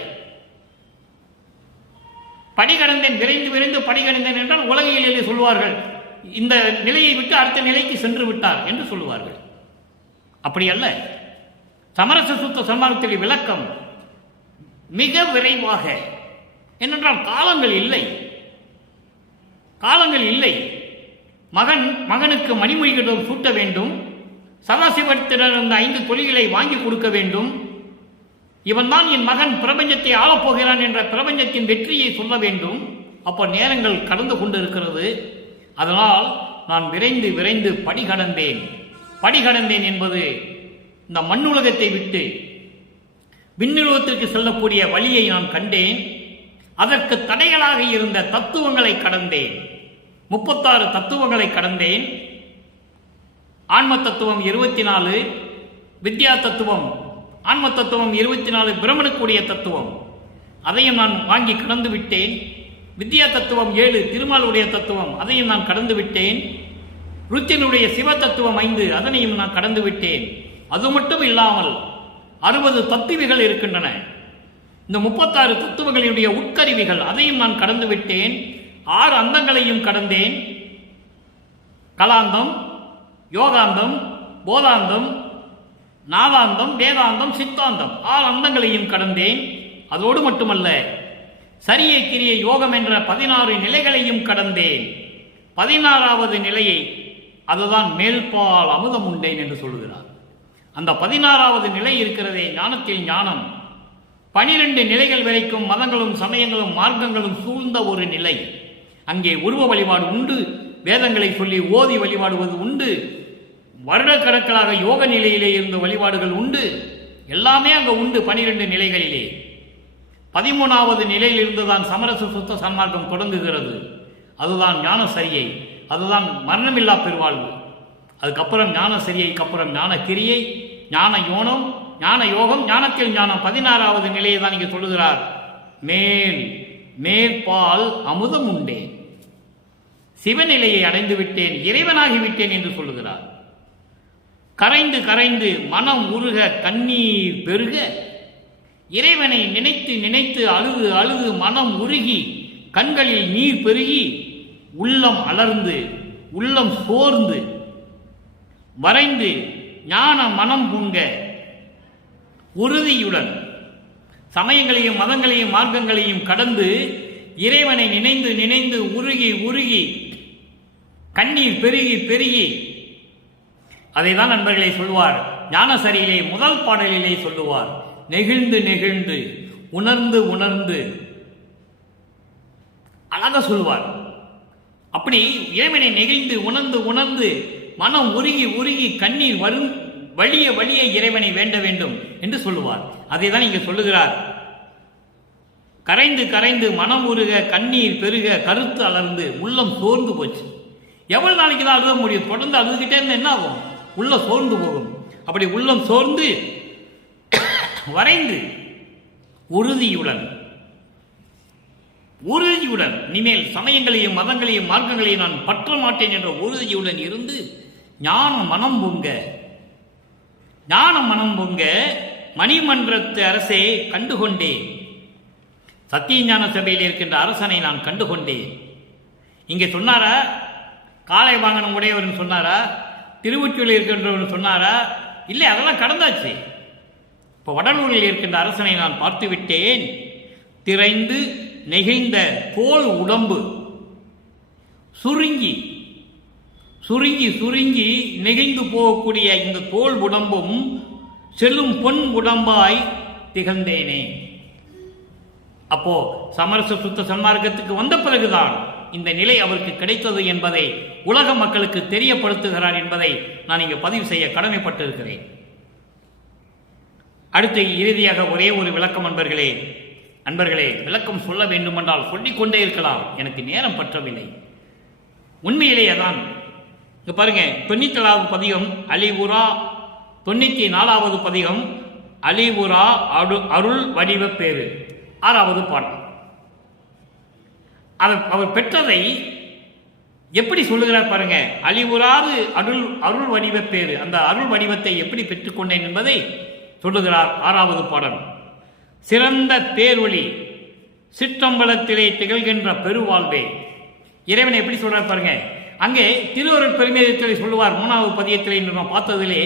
படி கடந்தேன், விரைந்து விரைந்து படி கடந்தேன் என்றால் உலகியலிலே சொல்வார்கள், இந்த நிலையை விட்டு அடுத்த நிலைக்கு சென்று விட்டார் என்று சொல்லுவார்கள். அப்படி அல்ல. சமரச சுத்த சன்மார்க்கத்தில் விளக்கம் மிக விரைவாக. ஏனென்றால் காலங்கள் இல்லை, காலங்கள் இல்லை. மகனுக்கு மணிமொழிகள் சூட்ட வேண்டும். சதாசிவத்திடம் இருந்த 5 தொழில்களை வாங்கி கொடுக்க வேண்டும். இவன் தான் என் மகன் பிரபஞ்சத்தை ஆளப்போகிறான் என்ற பிரபஞ்சத்தின் வெற்றியை சொல்ல வேண்டும். அப்போ நேரங்கள் கடந்து கொண்டிருக்கிறது. அதனால் நான் விரைந்து விரைந்து படி கடந்தேன். படி கடந்தேன் என்பது இந்த மண்ணுலகத்தை விட்டு விண்ணுலகத்திற்கு செல்லக்கூடிய வழியை நான் கண்டேன். அதற்கு தடைகளாக இருந்த தத்துவங்களை கடந்தேன். 36 தத்துவங்களை கடந்தேன். ஆன்ம தத்துவம் 24, வித்யா தத்துவம், ஆன்ம தத்துவம் 24, பிரமனுக்குரிய தத்துவம், அதையும் நான் வாங்கி கடந்து விட்டேன். வித்யா தத்துவம் 7, திருமாலுடைய தத்துவம், அதையும் நான் கடந்து விட்டேன். ருத்தினுடைய சிவ தத்துவம் 5, அதனையும் நான் கடந்து விட்டேன். அது மட்டும் இல்லாமல் 60 தத்துவிகள் இருக்கின்றன. இந்த 36 தத்துவங்களுடைய உட்கருவிகள், அதையும் நான் கடந்து விட்டேன். 6 அந்தங்களையும் கடந்தேன். கலாந்தம், யோகாந்தம், போதாந்தம், நாதாந்தம், வேதாந்தம், சித்தாந்தம், 6 அந்தங்களையும் கடந்தேன். அதோடு மட்டுமல்ல, சரிய கிரிய யோகம் என்ற 16 நிலைகளையும் கடந்தேன். 16வது நிலையை, அதுதான் மேல்பால் அமுதம் உண்டேன் என்று சொல்லுகிறார். அந்த 16வது நிலை இருக்கிறதே, ஞானத்தில் ஞானம். 12 நிலைகள் வரைக்கும் மதங்களும் சமயங்களும் மார்க்கங்களும் சூழ்ந்த ஒரு நிலை. அங்கே உருவ வழிபாடு உண்டு, வேதங்களை சொல்லி ஓதி வழிபாடுவது உண்டு, வருடக்கணக்களாக யோக நிலையிலே இருந்த வழிபாடுகள் உண்டு. எல்லாமே அங்கே உண்டு 12 நிலைகளிலே. 13வது நிலையிலிருந்து தான் சமரச சுத்த சன்மார்க்கம் தொடங்குகிறது. அதுதான் ஞான சரியை, அதுதான் மரணமில்லா பெருவாழ்வு. அதுக்கப்புறம் ஞான சரியைக்கு அப்புறம் ஞான கிரியை, ஞான யோனம், ஞான யோகம், ஞானத்தில் ஞானம். 16வது நிலையை தான் இங்கே சொல்லுகிறார். மேற்பால் அமுதம் உண்டேன், சிவநிலையை அடைந்து விட்டேன், இறைவனாகிவிட்டேன் என்று சொல்லுகிறார். கரைந்து கரைந்து மனம் உருக கண்ணீர் பெருக, இறைவனை நினைத்து நினைத்து அழுது அழுது மனம் உருகி கண்களில் நீர் பெருகி உள்ளம் அலர்ந்து உள்ளம் சோர்ந்து வரைந்து ஞான மனம் பூங்க உறுதியுடன் சமயங்களையும் மதங்களையும் மார்க்கங்களையும் கடந்து இறைவனை நினைந்து நினைந்து உருகி உருகி கண்ணீர் பெருகி பெருகி, அதை தான் நண்பர்களை சொல்வார் ஞானசரியிலே முதல் பாடலிலே சொல்லுவார், நெகிழ்ந்து நெகிழ்ந்து உணர்ந்து உணர்ந்து அழகாக சொல்வார். அப்படி இறைவனை நெகிழ்ந்து உணர்ந்து உணர்ந்து மனம் உருகி உருகி கண்ணீர் வரும் வழிய வழிய இறைவனை வேண்ட வேண்டும் என்று சொல்லுவார். அதை தான் இங்கே சொல்லுகிறார். கரைந்து கரைந்து மனம் உருக கண்ணீர் பெருக கருத்து அலர்ந்து உள்ளம் சோர்ந்து போச்சு. எவ்வளவு நாளைக்கு தான் அழுத முடியும்? தொடர்ந்து அழுதுகிட்டே இருந்தா என்ன ஆகும்? உள்ள சோர்ந்து போகும். அப்படி உள்ளம் சோர்ந்து வரைந்து உறுதியுடன் இனிமேல் சமயங்களையும் மதங்களையும் மார்க்கங்களையும் நான் பற்ற மாட்டேன் என்ற உறுதியுடன் இருந்து ஞான மனம் பொங்க மணிமன்றத்து அரசை கண்டுகொண்டேன். சத்தியஞான சபையில் இருக்கின்ற அரசனை நான் கண்டுகொண்டேன். இங்கே சொன்னாரா காளை வாகனம் உடையவர்னு சொன்னாரா, திருவொற்றியூரில் இருக்கின்றவர் சொன்னாரா? இல்லை, அதெல்லாம் கடந்தாச்சு. இப்போ வடலூரில் இருக்கின்ற அரசனை நான் பார்த்து விட்டேன். திரைந்து நெகிழ்ந்த தோல் உடம்பு சுருங்கி நெகிழ்ந்து போகக்கூடிய இந்த தோல் உடம்பும் செல்லும் பொன் உடம்பாய் திகழ்ந்தேனே. அப்போ சமரச சுத்த சன்மார்க்கத்துக்கு வந்த பிறகுதான் இந்த நிலை அவருக்கு கிடைத்தது என்பதை உலக மக்களுக்கு தெரியப்படுத்துகிறார் என்பதை நான் இங்கு பதிவு செய்ய கடமைப்பட்டிருக்கிறேன். அடுத்து இறுதியாக ஒரே ஒரு விளக்கம் அன்பர்களே, விளக்கம் சொல்ல வேண்டுமென்றால் சொல்லிக்கொண்டே இருக்கலாம், எனக்கு நேரம் பற்றவில்லை. உண்மையிலேயே தான் இங்க பாருங்க, 97வது பதிகம் அலிவுரா, 94வது பதிகம் அலிவுரா அருள் வடிவ பேரு, 6வது பாடல். அவர் பெற்றதை எப்படி சொல்லுகிறார் பாருங்க. அலிவுராது அருள் வடிவ பேரு, அந்த அருள் வடிவத்தை எப்படி பெற்றுக்கொண்டேன் என்பதை சொல்லுகிறார் 6வது பாடல். சிறந்த பேரொளி சிற்றம்பலத்திலே திகழ்கின்ற பெருவாழ்வே. இறைவனை எப்படி சொல்றார் பாருங்க. அங்கே திருவருட் பெருமிதத்திலே சொல்லுவார் 3வது பதியத்திலே நாம் பார்த்ததிலே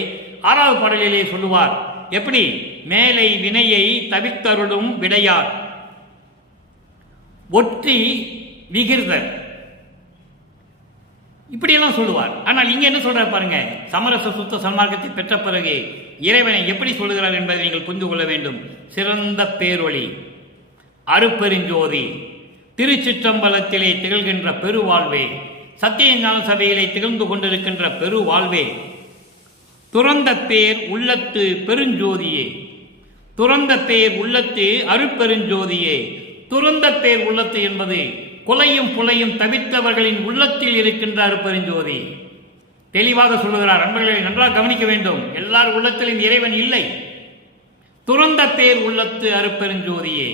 6வது பாடலிலே சொல்லுவார். எப்படி? மேலை வினையை தவிர்த்தருளும் விடையார் ஒற்றி விகிர்தர், இப்படியெல்லாம் சொல்லுவார். ஆனால் இங்க என்ன சொல்றார் பாருங்க. சமரச சுத்த சன்மார்க்கத்தை பெற்ற பிறகு இறைவனை எப்படி சொல்லுகிறார் என்பதை நீங்கள் புரிந்து கொள்ள வேண்டும். சிறந்த பேரொளி அருப்பெருஞ்சோதி திருச்சிற்றம்பலத்திலே திகழ்கின்ற பெருவாழ்வே, சத்தியஞான சபையிலே திகழ்ந்து கொண்டிருக்கின்ற பெருவாழ்வே, துறந்த பேர் உள்ளத்து பெருஞ்சோதியே, துறந்த பேர் உள்ளத்து அருப்பெருஞ்சோதியே. துறந்த பேர் உள்ளத்து என்பது கொலையும் புலையும் தவிர்த்தவர்களின் உள்ளத்தில் இருக்கின்ற அருப்பெருஞ்சோதி. தெளிவாக சொல்லுகிறார். அன்பர்களை நன்றாக கவனிக்க வேண்டும். எல்லார் உள்ளத்திலும் இறைவன் இல்லை. துறந்த பேர் உள்ளத்து அருப்பெருஞ்சோதியே.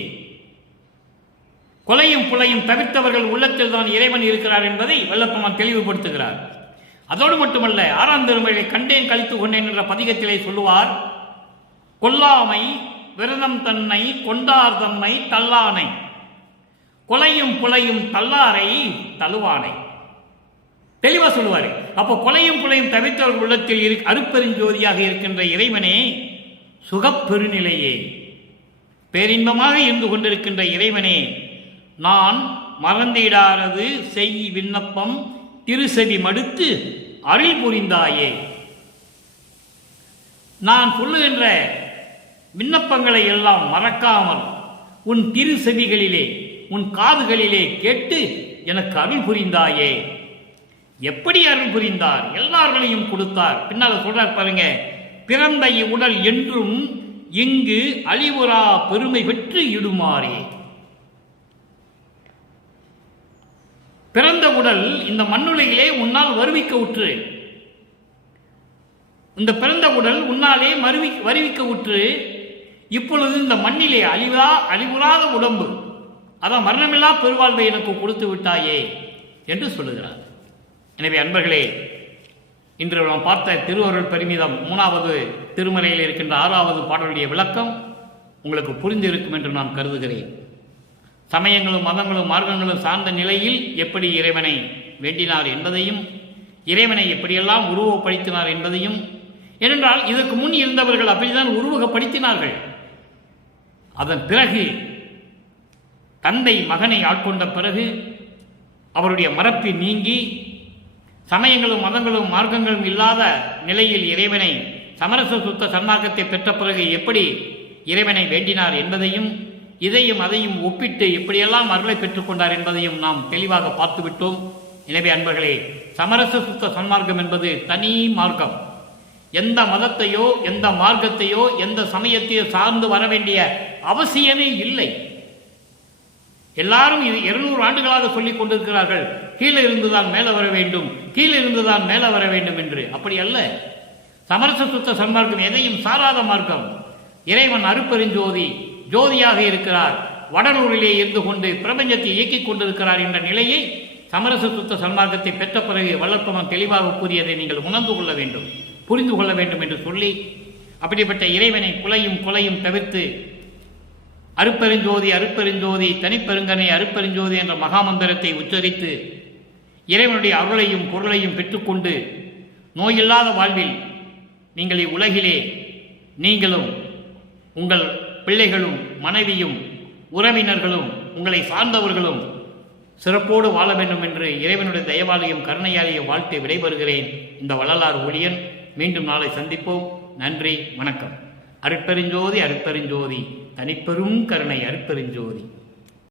கொலையும் புலையும் தவிர்த்தவர்கள் உள்ளத்தில் தான் இறைவன் இருக்கிறார் என்பதை வல்லப்பெருமான் தெளிவுபடுத்துகிறார். அதோடு மட்டுமல்ல, 6ஆம் திருமுறையை கண்டேன் கழித்து கொண்டேன் என்ற பதிகத்திலே சொல்லுவார். கொல்லாமை விரதம் தன்னை கொண்டார் தம்மை தல்லானை, கொலையும் புலையும் தல்லாரை தழுவானை. தெளிவா சொல்லுவாரு. அப்போ கொலையும் புலையும் தவிர்த்தவர்கள் உள்ளத்தில் அருப்பெருஞ்சோதியாக இருக்கின்ற இறைவனே, சுகப்பெருநிலையே, பேரின்பமாக இருந்து கொண்டிருக்கின்ற இறைவனே, நான் மறந்திடாரது செய் விண்ணப்பம் திருசெவி மடுத்து அருள் புரிந்தாயே. நான் சொல்லுகின்ற விண்ணப்பங்களை எல்லாம் மறக்காமல் உன் திருசெவிகளிலே உன் காதுகளிலே கேட்டு எனக்கு அருள் புரிந்தாயே. எப்படி அருள் புரிந்தார்? எல்லார்களையும் கொடுத்தார். பின்னால் சொல்றார் பாருங்க. பிறந்த உடல் என்றும் இங்கு அழிவுறா பெருமை பெற்று இடுமாறே. பிறந்த உடல் இந்த மண்ணுலகிலே உன்னால் வருவிக்க உற்று, இந்த பிறந்த உடல் உன்னாலே வருவிக்க உற்று, இப்பொழுது இந்த மண்ணிலே அழிவுறாத உடம்பு, அதான் மரணமில்லா பெருவாழ்வை எனக்கு கொடுத்து விட்டாயே என்று சொல்லுகிறார். எனவே அன்பர்களே, இன்று நாம் பார்த்த திருவருள் பெருமிதம் 3வது திருமறையில் இருக்கின்ற 6வது பாடலுடைய விளக்கம் உங்களுக்கு புரிந்திருக்கும் என்று நான் கருதுகிறேன். சமயங்களும் மதங்களும் மார்க்கங்களும் சார்ந்த நிலையில் எப்படி இறைவனை வேண்டினார் என்பதையும், இறைவனை எப்படியெல்லாம் உருவப்படுத்தினார் என்பதையும், ஏனென்றால் இதற்கு முன் இருந்தவர்கள் அப்படித்தான் உருவகப்படுத்தினார்கள். அதன் பிறகு தந்தை மகனை ஆட்கொண்ட பிறகு அவருடைய மரபு நீங்கி சமயங்களும் மதங்களும் மார்க்கங்களும் இல்லாத நிலையில் இறைவனை சமரச சுத்த சன்மார்க்கத்தை பெற்ற பிறகு எப்படி இறைவனை வேண்டினார் என்பதையும், இதையும் அதையும் ஒப்பிட்டு எப்படியெல்லாம் அருளை பெற்றுக்கொண்டார் என்பதையும் நாம் தெளிவாக பார்த்துவிட்டோம். எனவே அன்பர்களே, சமரச சுத்த சன்மார்க்கம் என்பது தனி மார்க்கம். எந்த மதத்தையோ எந்த மார்க்கத்தையோ எந்த சமயத்தையோ சார்ந்து வர வேண்டிய அவசியமே இல்லை. எல்லாரும் இது 200 ஆண்டுகளாக சொல்லிக் கொண்டிருக்கிறார்கள், கீழே இருந்துதான் மேலே வர வேண்டும், கீழே இருந்துதான் மேலே வர வேண்டும் என்று. அப்படி அல்ல. சமரச சுத்த சன்மார்க்கம் எதையும் சாராத மார்க்கம். இறைவன் அருட்பெருஞ்சோதி ஜோதியாக இருக்கிறார், வடலூரிலே இருந்து கொண்டு பிரபஞ்சத்தை இயக்கிக் கொண்டிருக்கிறார் என்ற நிலையை சமரச சுத்த சன்மார்க்கத்தை பெற்ற பிறகு வளர்ப்பவன் தெளிவாக கூறியதை நீங்கள் உணர்ந்து கொள்ள வேண்டும், புரிந்து கொள்ள வேண்டும் என்று சொல்லி, அப்படிப்பட்ட இறைவனை கொலையும் தவிர்த்து அருட்பெருஞ்சோதி அருட்பெருஞ்சோதி தனிப்பெருங்கனை அருட்பெருஞ்சோதி என்ற மகாமந்திரத்தை உச்சரித்து இறைவனுடைய அருளையும் பொருளையும் பெற்றுக்கொண்டு நோயில்லாத வாழ்வில் நீங்கள் இவ்வுலகிலே நீங்களும் உங்கள் பிள்ளைகளும் மனைவியும் உறவினர்களும் உங்களை சார்ந்தவர்களும் சிறப்போடு வாழ வேண்டும் என்று இறைவனுடைய தயவாலையும் கருணையாலையும் வாழ்த்து விடைபெறுகிறேன். இந்த வள்ளலார் ஊழியன். மீண்டும் நாளை சந்திப்போம். நன்றி, வணக்கம். அருட்பெருஞ்சோதி அருட்பெருஞ்சோதி தனிப்பெரும் கருணை அருட்பெருஞ்சோதி.